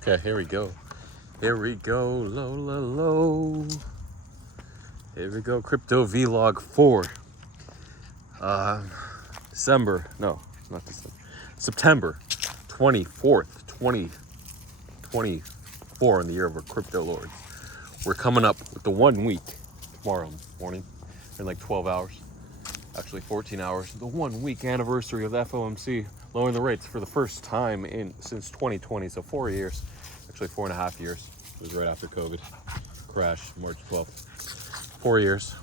Okay, here we go. Here we go, low, low, low. Here we go, crypto vlog 4. September 24th, 2024 in the year of our crypto lords. We're coming up with the 1 week tomorrow morning in like 12 hours. Actually 14 hours. The 1 week anniversary of the FOMC lowering the rates for the first time since 2020, so 4 years. Actually 4.5 years. It was right after COVID crash, March 12th. 4 years.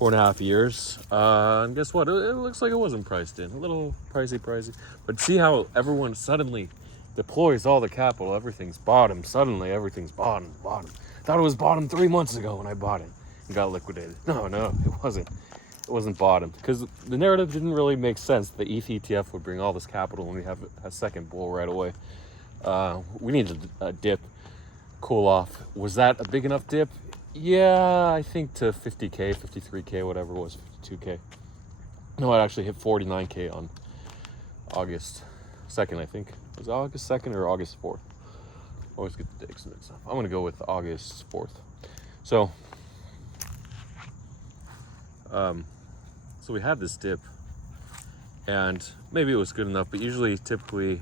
4.5 years. And guess what? It looks like it wasn't priced in. A little pricey. But see how everyone suddenly deploys all the capital. Everything's bottom. Suddenly everything's bottom. Thought it was bottom 3 months ago when I bought it and got liquidated. No, it wasn't. It wasn't bottom because the narrative didn't really make sense. The ETH ETF would bring all this capital and we have a second bull right away. We needed a dip, cool off. Was that a big enough dip? Yeah, I think to 50K, 53K, whatever it was, 52K. No, it actually hit 49K on August 2nd, I think. Was it August 2nd or August 4th? Always get the dates mixed up. I'm going to go with August 4th. So we had this dip, and maybe it was good enough, but typically,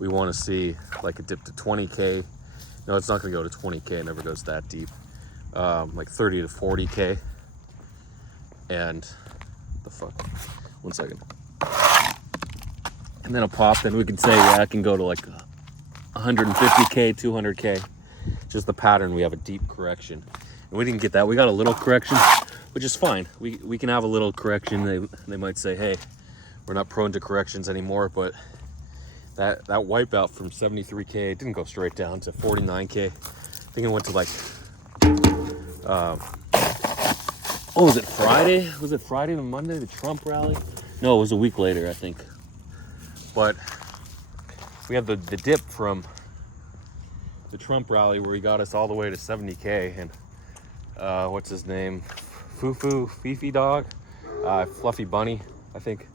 we want to see like a dip to 20K. No, it's not going to go to 20K. It never goes that deep. Like 30 to 40K. And the fuck? 1 second. And then a pop, then we can say, yeah, it can go to like 150K, 200K. Just the pattern, we have a deep correction. And we didn't get that. We got a little correction, which is fine. We can have a little correction. They might say, hey, we're not prone to corrections anymore, but that wipeout from 73K didn't go straight down to 49K. I think it went to like, was it Friday? Was it Friday to Monday, the Trump rally? No, it was a week later, I think. But we had the dip from the Trump rally where he got us all the way to 70K, and what's his name? Fifi Dog, Fluffy Bunny, I think,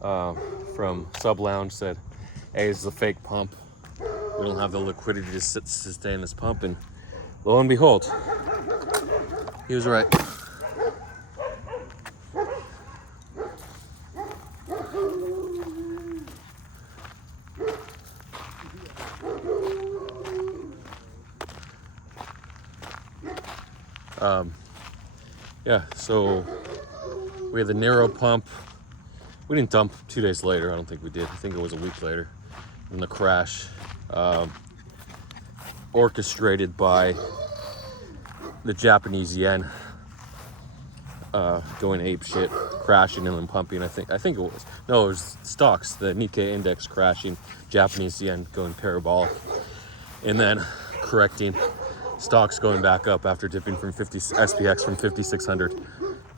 from Sub Lounge said, hey, this is a fake pump. We don't have the liquidity to sustain this pump, and lo and behold, he was right. So we had the narrow pump. We didn't dump 2 days later. I don't think we did. I think it was a week later. And the crash, orchestrated by the Japanese yen going ape shit, crashing and then pumping. I think it was stocks, the Nikkei index crashing, Japanese yen going parabolic, and then correcting. Stocks going back up after dipping from SPX from 5,600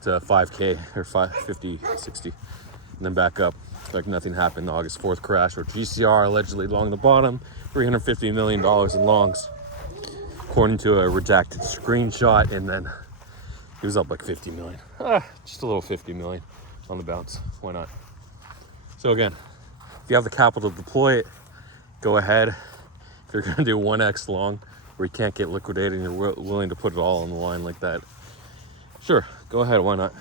to 5K or 50, 60, and then back up like nothing happened. The August 4th crash, or GCR allegedly long the bottom, $350 million in longs, according to a redacted screenshot, and then he was up like 50 million. Just a little 50 million on the bounce. Why not? So again, if you have the capital to deploy it, go ahead. If you're gonna do 1x long, where you can't get liquidated and you're willing to put it all on the line like that, sure, go ahead, why not?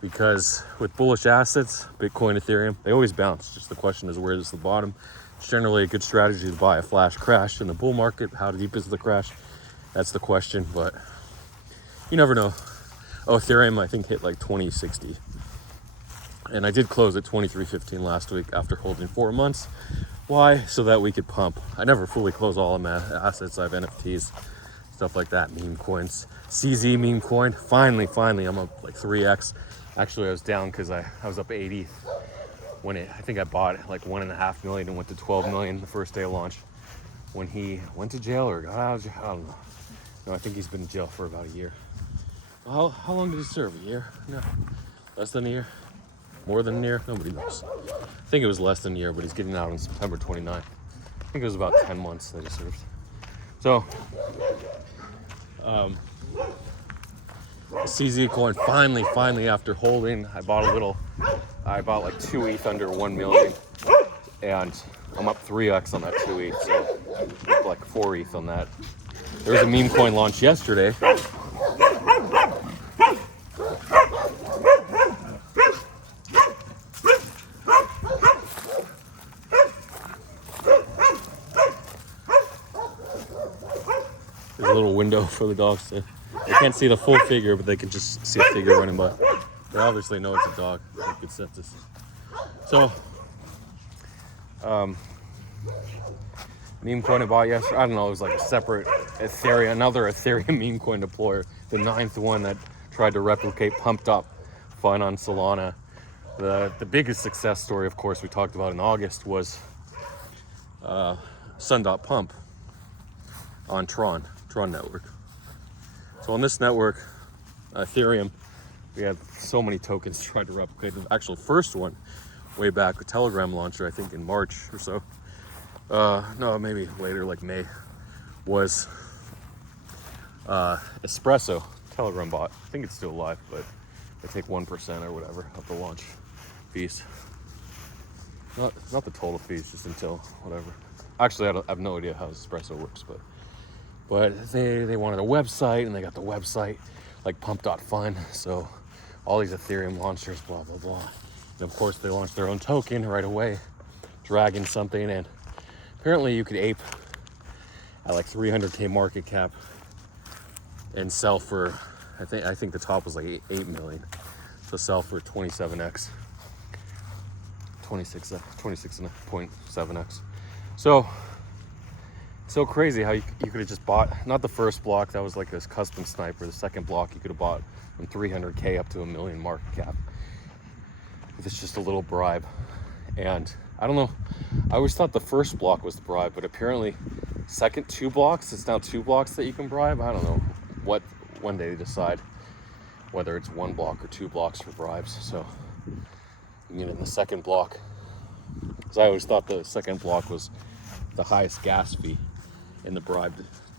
Because with bullish assets, Bitcoin, Ethereum, they always bounce. Just the question is, where is the bottom? It's generally a good strategy to buy a flash crash in the bull market. How deep is the crash? That's the question, but you never know. Ethereum, I think, hit like 2060. And I did close at 23.15 last week after holding 4 months. Why? So that we could pump. I never fully close all of my assets. I have NFTs, stuff like that, meme coins. CZ meme coin. Finally, I'm up like 3x. Actually, I was down because I was up 80 when I think I bought like 1.5 million and went to 12 million the first day of launch. When he went to jail or got out of jail, I don't know. No, I think he's been in jail for about a year. How long did he serve? A year? No, less than a year. More than a year? Nobody knows. I think it was less than a year, but he's getting out on September 29th. I think it was about 10 months that he served. So, CZ coin finally after holding, I bought like 2 ETH under 1 million, and I'm up 3x on that 2 ETH, so up like 4 ETH on that. There was a meme coin launch yesterday. There's a little window for the dogs to, they can't see the full figure, but they can just see a figure running by. They obviously know it's a dog. Good census. So, meme coin I bought yesterday, I don't know, it was like a separate Ethereum, another Ethereum meme coin deployer, the 9th one that tried to replicate pumped up fun on Solana. The biggest success story, of course, we talked about in August was Sun.pump on Tron network. So on this network, Ethereum, we had so many tokens tried to replicate. The actual first one, way back, a Telegram launcher, I think in March or so. No, maybe later, like May, was Espresso, Telegram bot. I think it's still live, but they take 1% or whatever of the launch fees. Not the total fees, just until whatever. Actually, I have no idea how Espresso works, but they wanted a website, and they got the website like pump.fun. So all these Ethereum launchers, blah blah blah, and of course they launched their own token right away, dragging something, and apparently you could ape at like 300k market cap and sell for, I think the top was like 8 million, so sell for 27x, 26.7x. So crazy how you could have just bought, not the first block, that was like this custom sniper. The second block you could have bought from 300k up to $1 million market cap. It's just a little bribe. And I don't know, I always thought the first block was the bribe, but apparently second 2 blocks, it's now 2 blocks that you can bribe. I don't know when they decide whether it's 1 block or 2 blocks for bribes. So you get in the second block, because I always thought the second block was the highest gas fee, and the bribe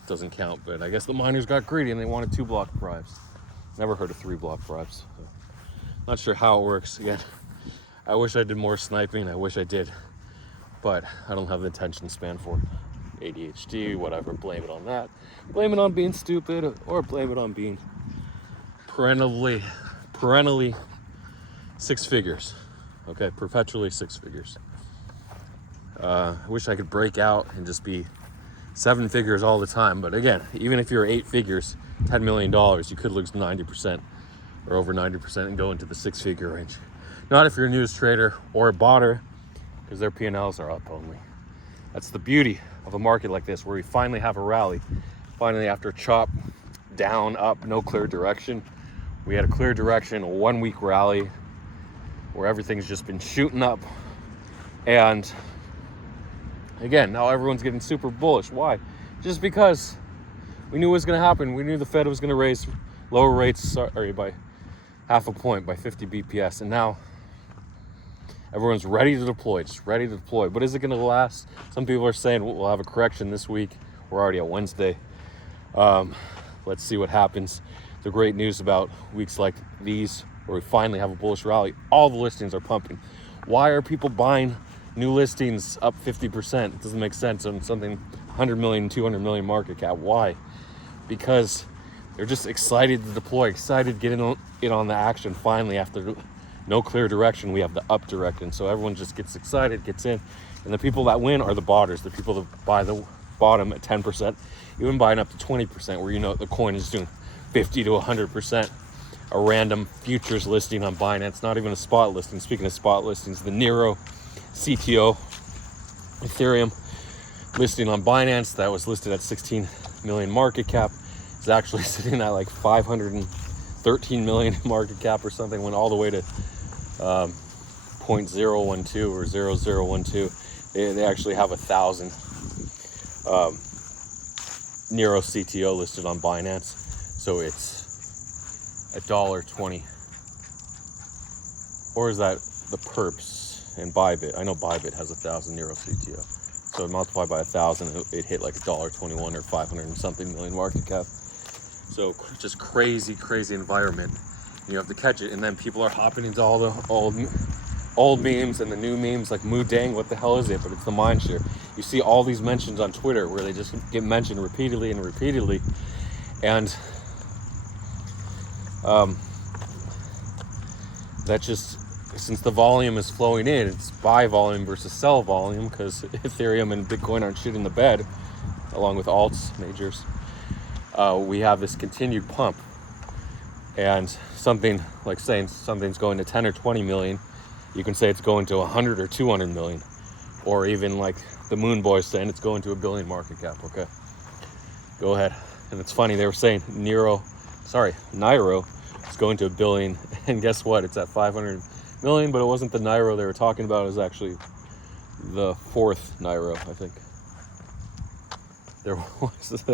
doesn't count. But I guess the miners got greedy and they wanted 2 block bribes. Never heard of 3 block bribes. So not sure how it works. Again, I wish I did more sniping. I wish I did, but I don't have the attention span for it. ADHD, whatever. Blame it on that. Blame it on being stupid, or blame it on being perennially 6 figures. Okay, perpetually 6 figures. I wish I could break out and just be 7 figures all the time. But again, even if you're 8 figures, $10 million, you could lose 90% or over 90% and go into the 6-figure range. Not if you're a news trader or a botter, because their P&Ls are up only. That's the beauty of a market like this, where we finally have a rally. Finally, after chop, down, up, no clear direction, we had a clear direction, a 1-week rally where everything's just been shooting up. And again, now everyone's getting super bullish. Why? Just because we knew it was going to happen. We knew the Fed was going to lower rates by 0.5 point, by 50 BPS. And now everyone's ready to deploy, just ready to deploy. But is it going to last? Some people are saying we'll have a correction this week. We're already at Wednesday. Let's see what happens. The great news about weeks like these, where we finally have a bullish rally, all the listings are pumping. Why are people buying new listings up 50%? It doesn't make sense on something 100 million, 200 million market cap. Why? Because they're just excited to deploy, excited to get in on the action. Finally, after no clear direction, we have the up direction. So everyone just gets excited, gets in. And the people that win are the botters, the people that buy the bottom at 10%, even buying up to 20%, where you know the coin is doing 50 to 100%. A random futures listing on Binance, not even a spot listing. Speaking of spot listings, the Nero CTO Ethereum listing on Binance that was listed at 16 million market cap is actually sitting at like 513 million market cap or something, went all the way to 0.012 or 0012. They actually have 1,000 Nero CTO listed on Binance, so it's $1.20. Or is that the perps and Bybit? I know Bybit has 1,000 Nero CTO, so multiplied by 1,000, it hit like $1.21 or 500 and something million market cap. So just crazy environment. You have to catch it, and then people are hopping into all the old memes and the new memes, like Moo Dang, what the hell is it? But it's the mind share. You see all these mentions on Twitter where they just get mentioned repeatedly and repeatedly. And that just, since the volume is flowing in, it's buy volume versus sell volume, because Ethereum and Bitcoin aren't shit in the bed, along with alts, majors. We have this continued pump. And something like saying something's going to 10 or 20 million, you can say it's going to 100 or 200 million. Or even like the Moon Boys saying it's going to $1 billion market cap, okay? Go ahead. And it's funny, they were saying Nairo is going to $1 billion, and guess what? It's at 500 million, but it wasn't the Nairo they were talking about. It was actually the fourth Nairo, I think. There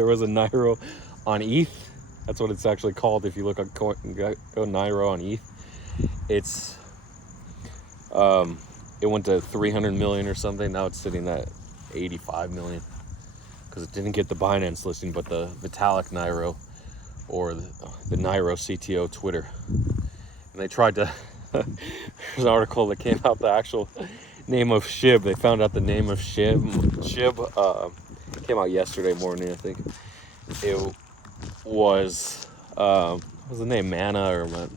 was a Nairo on ETH. That's what it's actually called. If you look up go Nairo on ETH, it's it went to 300 million or something. Now it's sitting at 85 million because it didn't get the Binance listing, but the Vitalik Nairo or the Nairo CTO Twitter. And they tried to. There's an article that came out, the actual name of SHIB. They found out the name of SHIB. Came out yesterday morning, I think. It was the name Mana or what?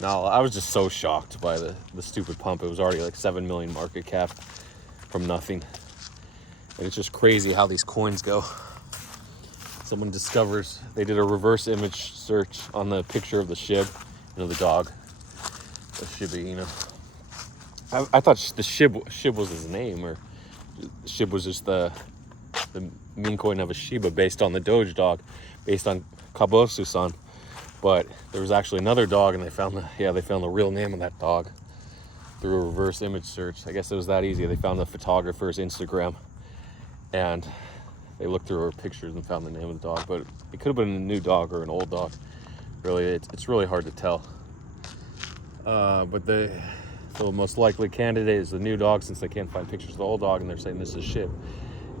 No, I was just so shocked by the stupid pump. It was already like 7 million market cap from nothing. And it's just crazy how these coins go. Someone discovers, they did a reverse image search on the picture of the SHIB, the dog, the Shiba Inu. I thought the SHIB was his name, or SHIB was just the meme coin of a Shiba based on the Doge dog, based on Kabosu-san. But there was actually another dog, and they found the real name of that dog through a reverse image search. I guess it was that easy. They found the photographer's Instagram, and they looked through her pictures and found the name of the dog. But it could have been a new dog or an old dog. Really, it's really hard to tell. But the most likely candidate is the new dog, since they can't find pictures of the old dog, and they're saying this is SHIB.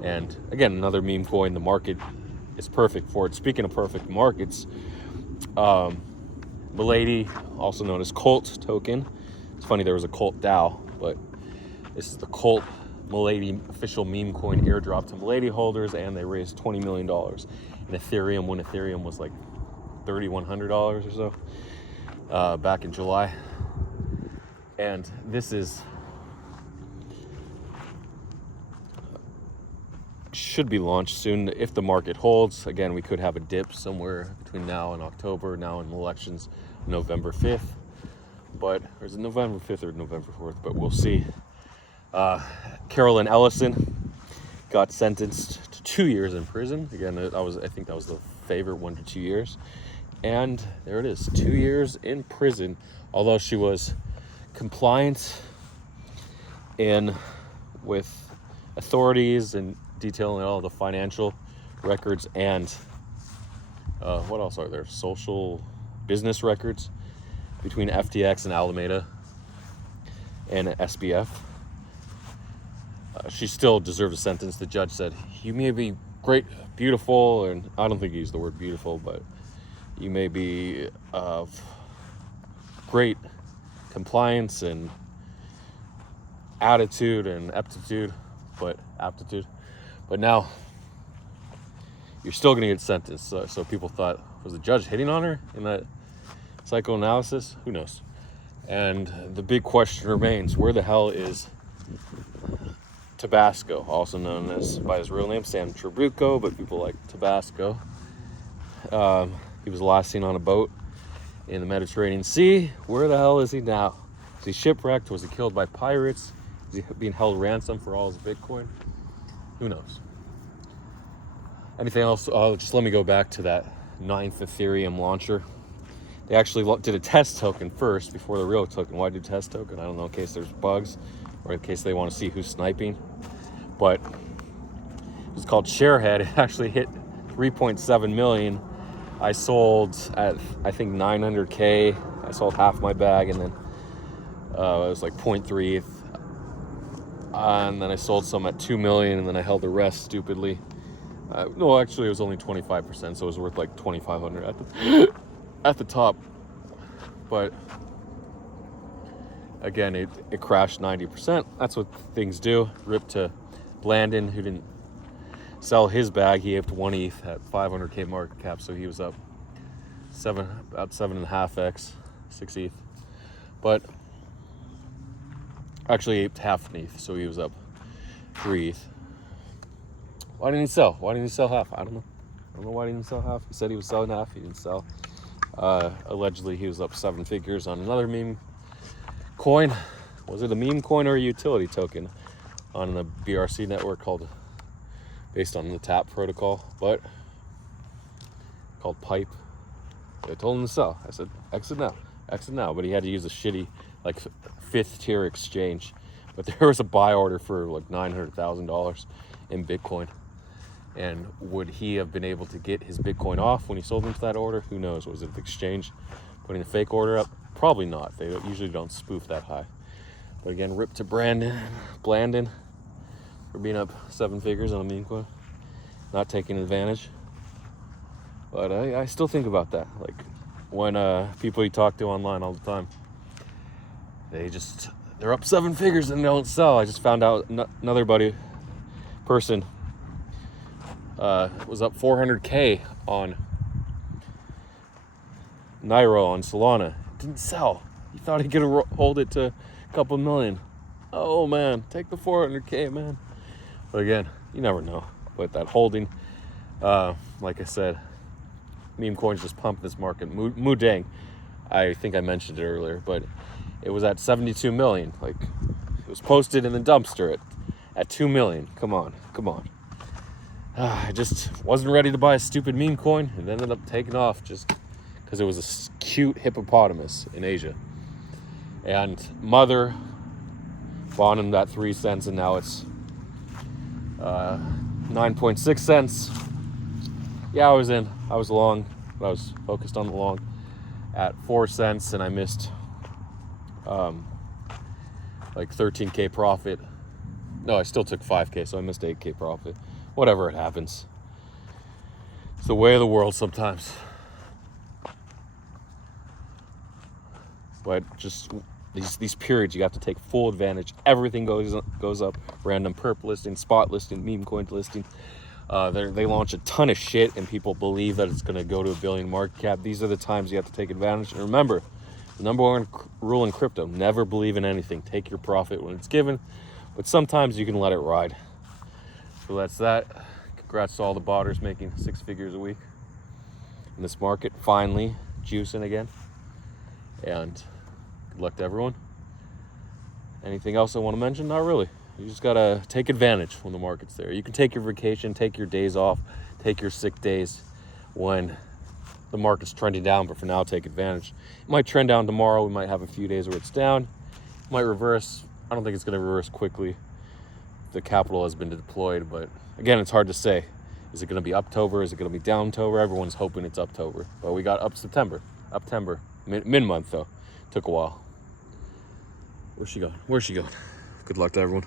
And again, another meme coin. The market is perfect for it. Speaking of perfect markets, Milady, also known as Colt token. It's funny, there was a Colt DAO, but this is the Colt Milady official meme coin airdrop to Milady holders, and they raised $20 million in Ethereum when Ethereum was like $3,100 or so back in July. And this should be launched soon if the market holds. Again, we could have a dip somewhere between now and October, now in elections, November 5th. But there's a November 5th or November 4th, but we'll see. Carolyn Ellison got sentenced to 2 years in prison. Again, I think that was the favorite, 1 to 2 years. And there it is, 2 years in prison, although she was compliant with authorities and detailing all the financial records and what else are there? Social business records between FTX and Alameda and SBF. She still deserved a sentence. The judge said, "You may be great, beautiful," and I don't think he used the word beautiful, but you may be of great compliance and attitude and aptitude, but now you're still going to get sentenced. So people thought, was the judge hitting on her in that psychoanalysis? Who knows? And the big question remains, where the hell is Tabasco, also known as by his real name, Sam Trabuco, but people like Tabasco. He was last seen on a boat in the Mediterranean Sea. Where the hell is he now? Is he shipwrecked? Was he killed by pirates? Is he being held ransom for all his Bitcoin? Who knows? Anything else? Just let me go back to that 9th Ethereum launcher. They actually did a test token first before the real token. Why do test token? I don't know, in case there's bugs or in case they want to see who's sniping. But it's called Sharehead. It actually hit 3.7 million. I sold at, I think, 900K. I sold half my bag, and then it was like 0.3. And then I sold some at 2 million, and then I held the rest stupidly. No, actually, it was only 25%, so it was worth like 2,500 at the top. But again, it crashed 90%. That's what things do. Rip to Blandon, who didn't sell his bag. He aped 1 ETH at 500K market cap, so he was up about 7.5x, 6 ETH. But actually aped half an ETH, so he was up 3 ETH. Why didn't he sell? Why didn't he sell half? I don't know. I don't know why he didn't sell half. He said he was selling half. He didn't sell. Allegedly, he was up 7 figures on another meme coin. Was it a meme coin or a utility token on the BRC network based on the TAP protocol, but called Pipe. I told him to sell. I said, exit now. But he had to use a shitty, like, 5th tier exchange. But there was a buy order for like $900,000 in Bitcoin. And would he have been able to get his Bitcoin off when he sold into that order? Who knows? Was it the exchange putting a fake order up? Probably not. They usually don't spoof that high. But again, rip to Blandon for being up 7 figures on a meme coin. Not taking advantage. But I still think about that. Like, when people you talk to online all the time, they're up 7 figures and they don't sell. I just found out another person was up 400K on Nairo on Solana. Didn't sell. He thought he could hold it to a couple million. Oh man, take the 400K, man. But again, you never know. But that holding, like I said, meme coins just pump this market. Mudang, I think I mentioned it earlier, but it was at 72 million. Like, it was posted in the dumpster at 2 million. Come on. I just wasn't ready to buy a stupid meme coin and ended up taking off just because it was a cute hippopotamus in Asia. And Mother bought him that 3 cents, and now it's 9.6 cents. Yeah, I was long, but I was focused on the long at 4 cents, and I missed like 13K profit. No, I still took 5K, so I missed 8K profit. Whatever, it happens. It's the way of the world sometimes. But just these periods, you have to take full advantage. Everything goes up. Random perp listing, spot listing, meme coin listing. They launch a ton of shit, and people believe that it's going to go to $1 billion market cap. These are the times you have to take advantage. And remember, the number one rule in crypto: never believe in anything. Take your profit when it's given, but sometimes you can let it ride. So that's that. Congrats to all the botters making 6 figures a week in this market. Finally, juicing again. And good luck to everyone. Anything else I want to mention? Not really. You just got to take advantage when the market's there. You can take your vacation, take your days off, take your sick days when the market's trending down, but for now, take advantage. It might trend down tomorrow. We might have a few days where it's down. It might reverse. I don't think it's going to reverse quickly. The capital has been deployed, but again, it's hard to say. Is it going to be Uptober? Is it going to be Downtober? Everyone's hoping it's Uptober. But we got Uptember. Mid-month, though. Took a while. Where's she going? Good luck to everyone.